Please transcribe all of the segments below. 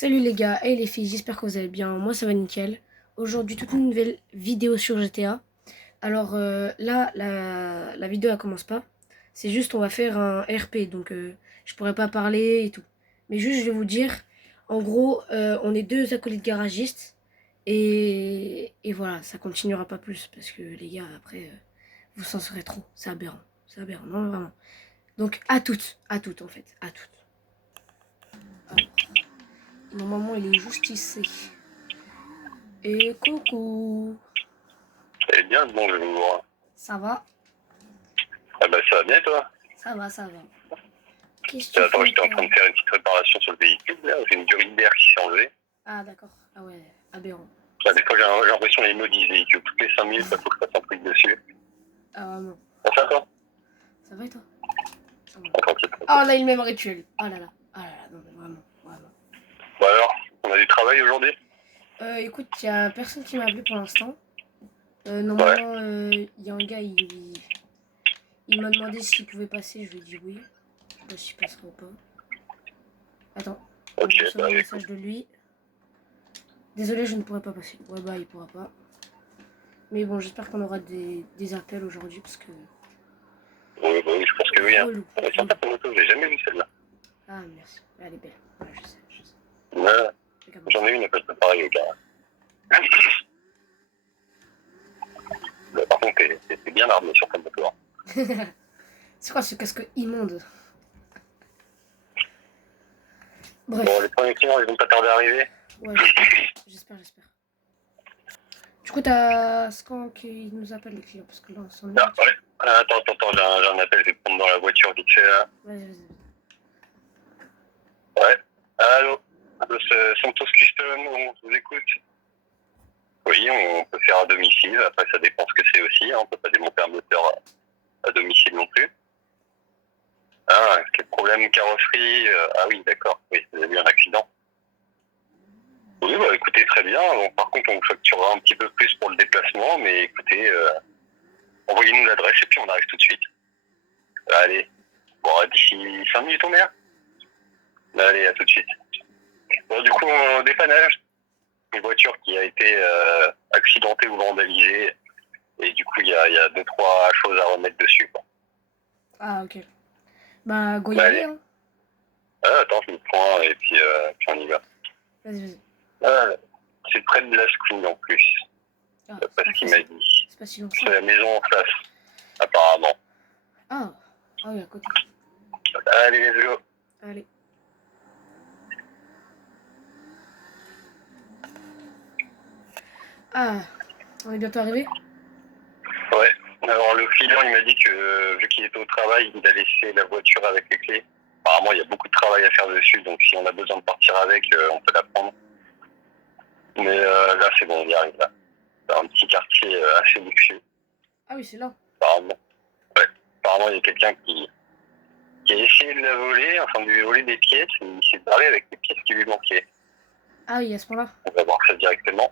Salut les gars et les filles, j'espère que vous allez bien. Moi ça va nickel. Aujourd'hui, toute une nouvelle vidéo sur GTA. Alors là, la vidéo elle commence pas. C'est juste on va faire un RP, donc je pourrais pas parler et tout. Mais juste je vais vous dire, en gros, on est deux acolytes garagistes et voilà, ça continuera pas plus parce que les gars après vous s'en serez trop. C'est aberrant, non vraiment. Donc à toutes en fait, à toutes. Alors, normalement il est juste ici. Et coucou, Eh bien, bonjour. ça va? Ah bah ça va bien toi? Ça va, ça va. Qu'est-ce que tu Attends, fais j'étais en toi? train de faire une petite réparation sur le véhicule, là, j'ai une durite d'air qui s'est enlevée. Ah d'accord, ah ouais, aberrant. Là, des fois j'ai l'impression les maudits véhicules, toutes les 5 minutes, il faut que je fasse un truc dessus. Ah vraiment, Ça fait toi? ça va et toi? Ça va. Tranquille, Oh tranquille. là, il même rituel. Oh là là, ah là là, non mais vraiment, vraiment. Bon alors, on a du travail aujourd'hui? Écoute, il y a personne qui m'a appelé pour l'instant. Ouais. Normalement, il y a un gars, il m'a demandé s'il pouvait passer, je lui ai dit oui. Je sais pas s'il passera ou pas. Attends, on Ok, va recevoir bah un écoute. message de lui. Désolé, je ne pourrai pas passer. Ouais bah, il pourra pas. Mais bon, j'espère qu'on aura des appels aujourd'hui parce que... Oui, bah oui, je pense que oui. Hein. Relou, On est relou. sympa pour moto, j'ai jamais vu celle-là. Ah, merci. Elle est belle. Ouais, je sais, je sais. Ouais, Regarde-moi j'en ça. ai une, elle peut pas pareil, gars. Bah, par contre, t'es bien armé sur ta moto. Hein. C'est quoi ce casque immonde? Bon, Bref. les premiers clients, ils vont pas tarder à arriver. Ouais, j'espère. J'espère, j'espère. Du coup, t'as ce quand qui nous appelle les clients parce que là, on s'ennuie un Ah, petit peu. ouais. Attends, j'ai un appel, je vais prendre dans la voiture vite fait là. Vas-y, vas-y. Ouais. Allô, Santos Custom, on vous écoute. Oui, on peut faire à domicile. Après, ça dépend ce que c'est aussi. Hein. On peut pas démonter un moteur à domicile non plus. Ah, quel problème carrosserie. Ah oui, d'accord. Oui, vous avez eu un accident. Oui, bah écoutez, très bien. Bon, par contre, on vous facturera un petit peu plus pour le déplacement, mais écoutez, envoyez-nous l'adresse et puis on arrive tout de suite. Allez. Bon, d'ici 5 minutes, on est là. Allez, à tout de suite. Bon, du coup, dépannage. Une voiture qui a été accidentée ou vandalisée. Et du coup, il y a deux, trois choses à remettre dessus. Quoi. Ah, ok. Bah, go y Bah, aller, allez. hein. Ah, attends, je me prends et puis on y va. Vas-y, vas-y. Ah, c'est près de la school en plus. Ah, c'est D'après pas ce qu'il m'a facile. dit. C'est pas si long que C'est ça. la maison en face, apparemment. Ah, ah oui, à côté. Allez, let's go. Allez. Ah, on est bientôt arrivé? Ouais. Alors, le client, il m'a dit que vu qu'il était au travail, il a laissé la voiture avec les clés. Apparemment, il y a beaucoup de travail à faire dessus, donc si on a besoin de partir avec, on peut la prendre. Mais là, c'est bon, on y arrive là. C'est un petit quartier assez luxueux, Ah oui, c'est là. apparemment. Ouais. Apparemment, il y a quelqu'un qui a essayé de la voler, enfin de lui voler des pièces, et il s'est barré avec les pièces qui lui manquaient. Ah oui, à ce point-là. On va voir ça directement.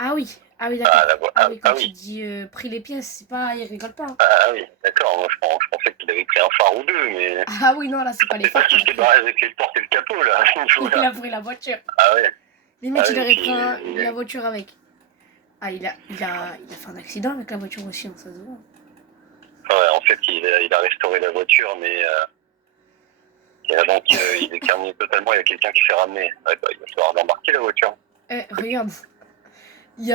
Ah oui, d'accord. Ah, la voie. Ah oui, Ah quand il oui. dit pris les pièces, c'est pas, il rigole pas, hein. Ah oui, d'accord. Moi, je pensais qu'il avait pris un phare ou deux, mais Ah oui, non, là, c'est pas les c'est pas phares qu'il qu'il a s'est pris. barré avec les portes et le capot, là. Il Voilà. a pris la voiture. Ah ouais. Ah Limite, il oui, aurait puis, pris la voiture avec. Ah, il a fait un accident avec la voiture aussi, hein, ça se voit. ouais, en fait, il a restauré la voiture, mais donc il est terminé totalement. Il y a quelqu'un qui s'est ramené. Ouais, bah, il va falloir l'embarquer, la voiture. Eh, regarde. Il y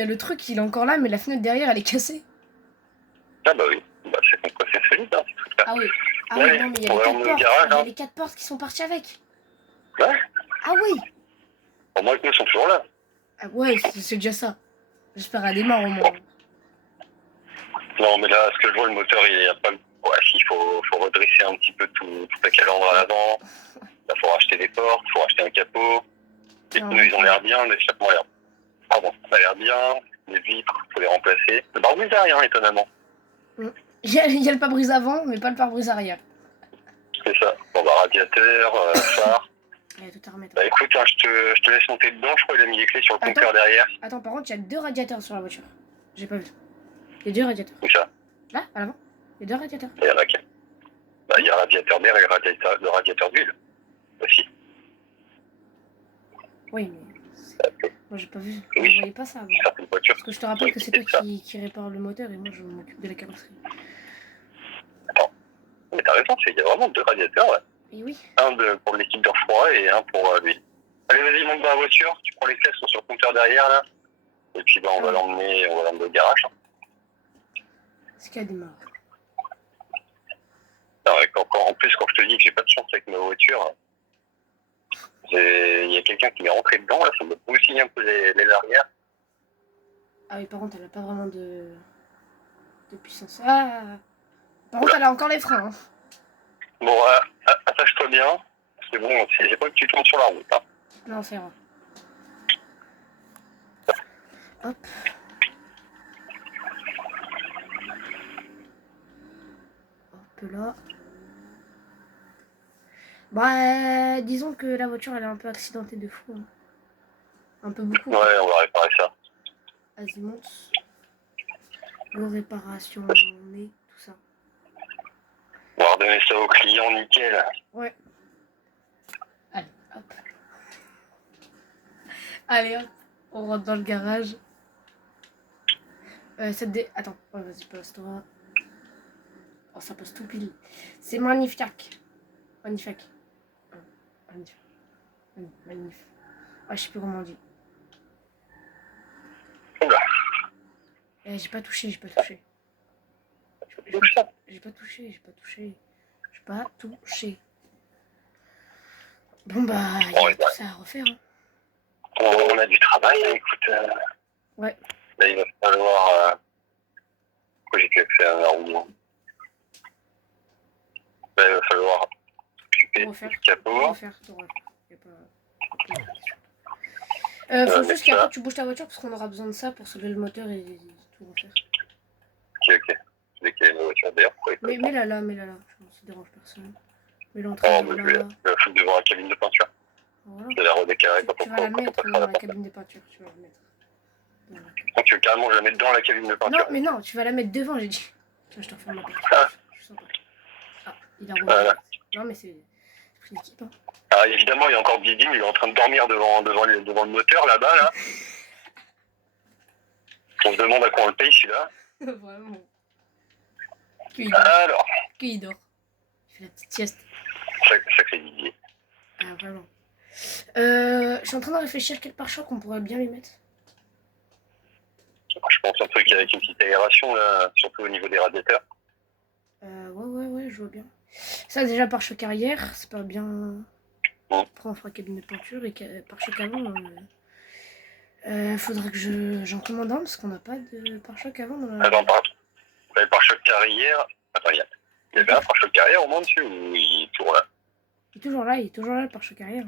a le truc, il est encore là, mais la fenêtre derrière, elle est cassée. Ah bah oui. Bah, c'est compressé solide, hein, ces trucs-là. Ah oui. Ah oui, Allez, non, mais il y a on les va quatre l'emmener au portes. garage, Il y a hein. les quatre portes qui sont parties avec. Ouais. Ah oui. Au moins que nous sont toujours là. Ah ouais, c'est déjà ça. J'espère à démarre au moins. Non, mais là, ce que je vois, le moteur, il n'y a pas le. Ouais, s'il faut redresser un petit peu toute la calandre à l'avant. Là, faut racheter des portes, faut racheter un capot. Les Non, pneus, ils ont l'air bien, l'échappement a l'air. Pardon, ça a l'air bien. Les vitres, faut les remplacer. Le pare-brise arrière, étonnamment. il y a le pare-brise avant, mais pas le pare-brise arrière. C'est ça. Bon, bah, radiateur, phare. Il y a tout à remettre. Bah, écoute, hein, je te laisse monter dedans. Je crois qu'il a mis les clés sur le Attends. compteur derrière. Attends, par contre, il y a deux radiateurs sur la voiture. J'ai pas vu. Il y a deux radiateurs. Où ça? Là, à l'avant. Il y a deux radiateurs. Il y en a qu'un. Bah, il y a le radiateur d'air et le radiateur d'huile aussi. Oui, mais moi j'ai pas vu. Je Oui. voyais pas ça avant. Certaines voitures. Parce que je te rappelle que c'est toi qui répare le moteur et moi je m'occupe de la carrosserie. Mais t'as raison, il y a vraiment 2 radiateurs, ouais. Et oui. Un pour l'équipe d'air froid et un pour lui. Allez, vas-y, monte dans la voiture, tu prends les clés, elles sont sur le compteur derrière, là. Et puis, on va l'emmener au garage. Est-ce qu'il y a des morts? En plus, quand je te dis que j'ai pas de chance avec ma voiture, il y a quelqu'un qui m'est rentré dedans, là, ça me bousille un peu les arrières. Ah oui, par contre, elle a pas vraiment de puissance. Ah. Par contre, elle a encore les freins. Hein. Bon, attache-toi bien. C'est bon, j'ai pas que tu tombes sur la route. Hein. Non, c'est vrai. Hop. Hop là. Bah, disons que la voiture, elle est un peu accidentée de fou. Hein. Un peu beaucoup. Ouais, on va réparer ça. Vas-y, monte. Le réparation, mais tout ça. On va redonner ça au client, nickel. Ouais. Allez, hop. Allez, hop. On rentre dans le garage. Attends, oh, vas-y, passe-toi. Oh, ça passe tout pile. C'est magnifique. Magnifique. Magnifique. Magnifique. Ouais, je sais plus comment on dit. Oula. J'ai pas touché. J'ai pas touché. Bon bah, il y a tout ça à refaire. Hein. On a du travail, hein, écoute. Ouais. Là, il va falloir... Pourquoi j'ai plus accès à un roulement? Là, il va falloir s'occuper du capot. Faut juste qu'après tu bouges ta voiture parce qu'on aura besoin de ça pour soulever le moteur et tout refaire. Ok. Dès qu'il y a une voiture d'ailleurs, mais là, ça dérange personne. Mais l'entrée là. Je vais la foutre devant la cabine de peinture. Voilà. Je vais la redécarrer quand tu vas la mettre dans la cabine de peinture. Tu vas la mettre. Donc tu veux carrément la mettre dans la cabine de peinture? Non, mais non, tu vas la mettre devant, j'ai dit. Tiens, je t'en fais ma porte. Je sens pas. Ah, il a roulé. Non, mais c'est une équipe. Hein. Ah, évidemment, il y a encore Didi, il est en train de dormir devant le moteur là-bas. Là. On se demande à quoi on le paye celui-là. Vraiment. Alors. Qui dort. Il fait la petite sieste. Sacré Didier. Ah, vraiment. Je suis en train de réfléchir quel pare-choc on pourrait bien lui mettre. Je pense un truc avec une petite aération, là, surtout au niveau des radiateurs. Ouais, je vois bien. Ça, déjà, pare-choc arrière, c'est pas bien. Après, on fera cabine de peinture et pare-choc avant. Faudrait que j'en commande un parce qu'on n'a pas de pare-choc avant. Dans la... Attends, le pare-choc arrière. Attends, il y avait un pare-choc arrière au moins dessus ou il est toujours là? Il est toujours là, le pare-choc arrière.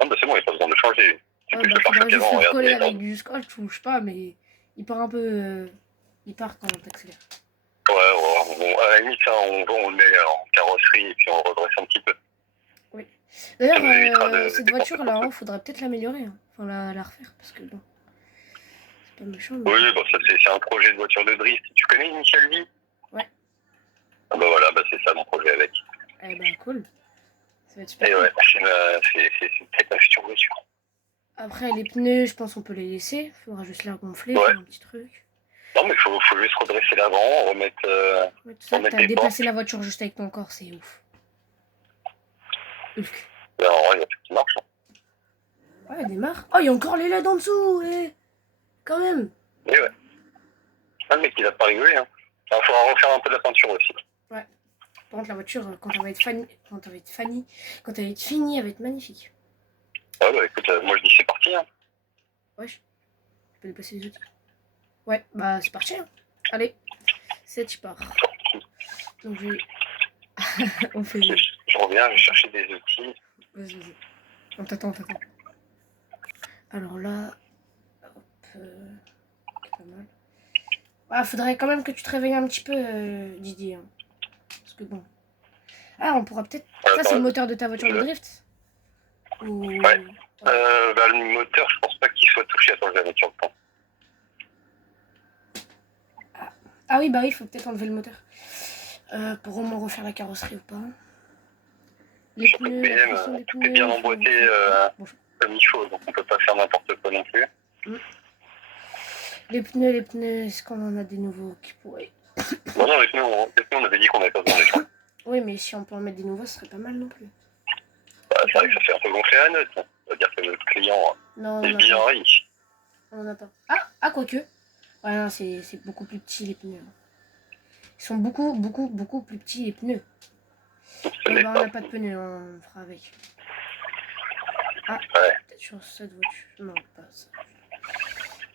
Ah, bah c'est bon, il n'y a pas besoin de changer. Faudrait juste le coller avec du scotch ou je sais pas, mais il part un peu. Il part quand on t'accélère. Ouais, bon, à la limite, ça, on le met en carrosserie et puis on redresse un petit peu. Oui. D'ailleurs, cette voiture là, il faudrait peut-être l'améliorer. Hein. Enfin, la refaire parce que bon. C'est pas méchant. Mais... Oui, bon, ça, c'est un projet de voiture de drift. Tu connais Michel V? Ouais. Ah, bah voilà, c'est ça mon projet avec. Eh ben, cool. Ça va être super. Et ouais, c'est peut-être ma future voiture. Après, les pneus, je pense qu'on peut les laisser. Il faudra juste les gonfler, faire un petit truc. Non, mais faut juste redresser l'avant, remettre. Ouais, tout ça, t'as déplacé la voiture juste avec ton corps, c'est ouf. Hulk. Ben, en vrai, il y a tout qui marche. Hein. Ouais, elle démarre. Oh, il y a encore les LED en dessous, quand même. Et ouais. Ah, le mec, il a pas rigolé. Hein. Il faudra refaire un peu de la peinture aussi. Ouais. Par contre, la voiture, quand elle va être finie, elle va être magnifique. Ouais, bah écoute, moi je dis c'est parti. Hein. Ouais, je peux dépasser les outils. Ouais, bah c'est parti. Hein. Allez, 7, je pars. Donc on fait... Je reviens, je vais chercher des outils. Vas-y. On t'attend. Alors là... Hop... pas mal. Ah, faudrait quand même que tu te réveilles un petit peu, Didier. Hein. Parce que bon... Ah, on pourra peut-être... Ça, c'est le moteur de ta voiture de drift ou... Ouais. Le moteur, je pense pas qu'il soit touché. Attends, je vais la mettre sur le temps. Ah oui, bah oui, il faut peut-être enlever le moteur. Pour au moins refaire la carrosserie ou pas. Les pneus, tout est bien emboîté. Bon, comme il faut, donc on peut pas faire n'importe quoi non plus. Les pneus, est-ce qu'on en a des nouveaux qui pourraient... Bon, non, les pneus, on avait dit qu'on n'avait pas besoin d'échange. Oui, mais si on peut en mettre des nouveaux, ce serait pas mal non plus. Bah, c'est vrai que ça fait un peu gonfler la note. Ça veut dire que notre client Non, est bien riche. on n'a pas. Ah, quoique. Ouais, non, c'est beaucoup plus petit les pneus. Ils sont beaucoup plus petits les pneus. Ce Bah, n'est on pas. n'a pas de pneus, on fera avec. Ah, Ouais. peut-être sur cette voiture. Non, pas ça.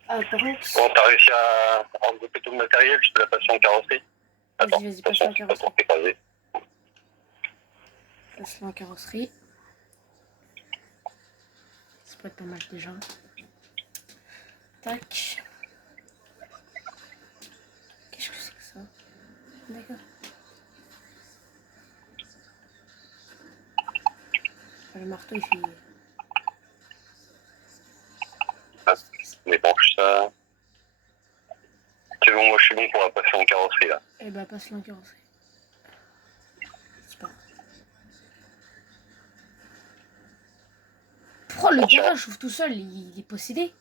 Ah, par contre. Bon, t'as réussi à regrouper tout le matériel, je te la passe en carrosserie. Attends, Vas-y, de toute passe la façon, c'est pas carrosserie. pour t'écraser. Passe-la en carrosserie. Ça peut être pas mal déjà. Tac. Qu'est-ce que c'est que ça? D'accord. Le marteau, il fait... On débranche ça. C'est bon, moi je suis bon pour la passer en carrosserie là. Eh bah, passe-la en carrosserie. C'est pas... Oh, le garage ouvre tout seul, il est possédé.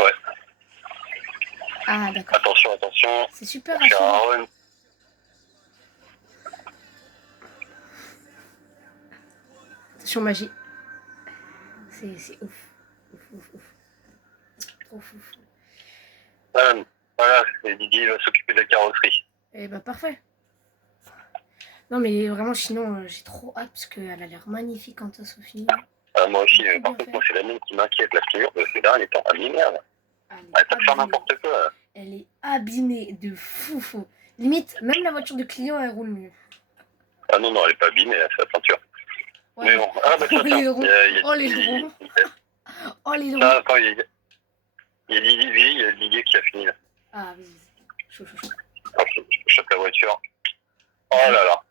Ouais. Ah, d'accord. Attention. C'est super Cher rassurant. Aaron. Attention, magie. C'est ouf. Ouf. Voilà, et Didier va s'occuper de la carrosserie. Eh bah, parfait. Non, mais vraiment, sinon, j'ai trop hâte parce qu'elle a l'air magnifique quand ça se finit. Moi aussi, par contre, moi, c'est la mienne qui m'inquiète, la figure de ces derniers temps. Ah, mais merde. Arrête de faire n'importe quoi. Elle est abîmée de fou. Limite, même la voiture de client, elle roule mieux. Ah non, elle est pas abîmée, c'est la peinture. Ouais, mais bon, ah bah tiens, les ronds. les ronds. Les ronds. Attends, il y a Didier qui a fini là. Ah, vas-y. Chaud. Je chope la voiture. Oh là là.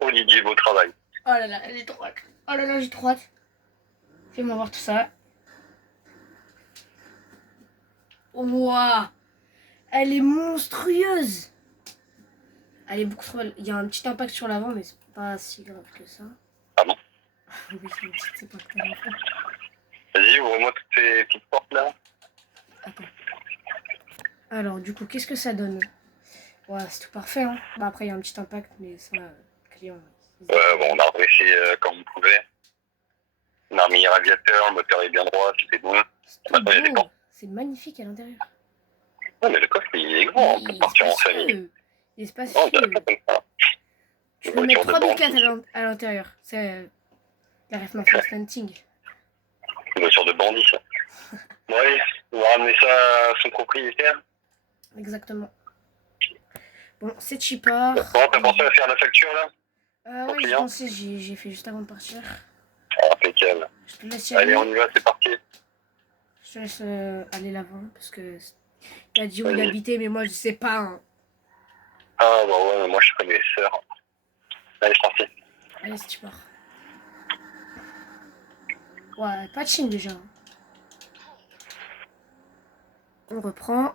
Oh Didier, beau travail. Oh là là, j'ai trop hâte. Fais-moi voir tout ça. Waouh, elle est monstrueuse. Elle est beaucoup trop belle. Il y a un petit impact sur l'avant, mais c'est pas si grave que ça. Ah bon? Oui, c'est un petit impact à l'avant. Vas-y, ouvre-moi toutes ces petites portes là. Attends. Alors, du coup, qu'est-ce que ça donne? Ouais, c'est tout parfait. Hein. Bah, après, il y a un petit impact, mais ça, client. Ouais, bon, on a redressé comme on pouvait. On a remis le radiateur, le moteur est bien droit, c'était bon. Maintenant, il y a des portes. C'est magnifique à l'intérieur. Ouais, mais le coffre, il est grand, on peut partir en famille. Il est spacieux. Tu peux mettre 3004 à l'intérieur. C'est la ref Mafia Stunting. Une voiture de bandit, ça. Ouais, on va ramener ça à son propriétaire. Exactement. Bon, c'est cheaper. Bon, t'as pensé à faire la facture là? Ouais, j'ai pensé, j'ai fait juste avant de partir. Ah, impeccable. Je te laisse y aller. Allez, on y va, c'est parti. Je te laisse aller là-bas parce que il a dit où il habitait, mais moi je sais pas. Hein. Ah bah ouais, mais moi je connais les sœurs. Allez, c'est parti. Allez, c'est cheaper. Ouais, pas de Chine déjà. On reprend.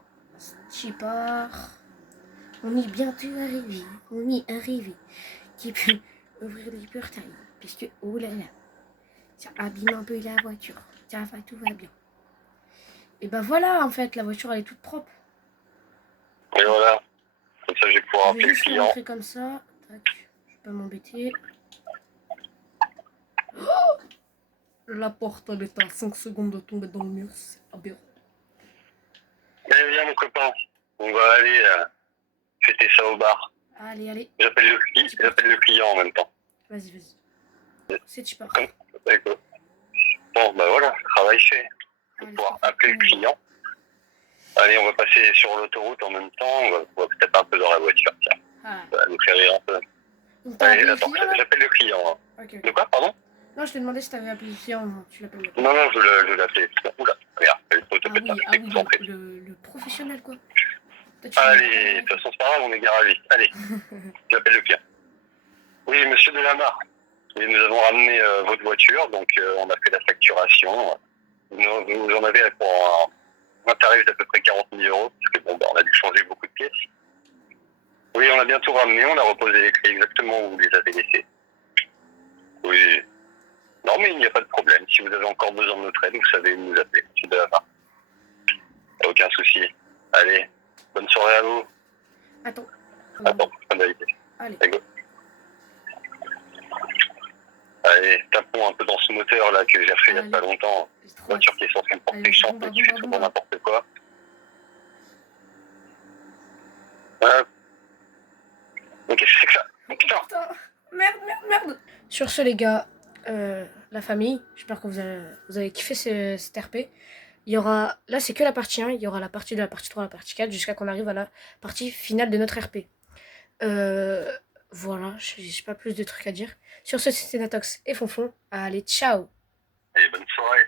Cheaper. On est bientôt arrivé. Tu peux ouvrir les portails. Parce que, oh là là, ça abîme un peu la voiture. Ça va, tout va bien. Et bah voilà, en fait, la voiture elle est toute propre. Et voilà. Comme ça, je vais pouvoir appeler le client. Je vais comme ça. Tac. Je vais pas m'embêter. Oh, la porte elle est à 5 secondes de tomber dans le mur. C'est aberrant. Allez, viens mon copain. On va aller fêter ça au bar. Allez. J'appelle le client en même temps. Vas-y. C'est cheaper. Bon, bah voilà, travail fait. On va pouvoir appeler le client. Allez, on va passer sur l'autoroute en même temps. On va peut-être un peu dans la voiture. Tiens. Ça va nous faire rire un peu. Allez, attends, j'appelle le client. Hein. Okay. De quoi, pardon? Non, je te demandais si t'avais appelé le client. Tu l'appelles. Non, je l'ai appelé. Oula, regarde. Le professionnel, quoi. Allez, de toute façon, c'est pas grave, on est garagiste. Allez, j'appelle le client. Oui, monsieur Delamarre. Et nous avons ramené votre voiture, donc on a fait la facturation. Vous en avez pour un tarif d'à peu près 40 000 €, parce que bon, bah, on a dû changer beaucoup de pièces. Oui, on a bien tout ramené, on a reposé les clés exactement où vous les avez laissées. Oui. Non, mais il n'y a pas de problème. Si vous avez encore besoin de notre aide, vous savez nous appeler. C'est de la part. Aucun souci. Allez, bonne soirée à vous. Attends. Attends, finalité. Allez. Allez, tapons un peu dans ce moteur là que j'ai refait il y a pas longtemps. Voiture qui est censée me porter chance et qui fait souvent n'importe quoi. Hop. Mais qu'est-ce que c'est que ça? Putain. Merde. Sur ce les gars, la famille, j'espère que vous avez kiffé cet RP. Il y aura, là c'est que la partie 1, il y aura la partie 2, la partie 3, la partie 4, jusqu'à qu'on arrive à la partie finale de notre RP. Voilà, j'ai pas plus de trucs à dire. Sur ce, c'était Natox et Fonfon. Allez, ciao! Et bonne soirée.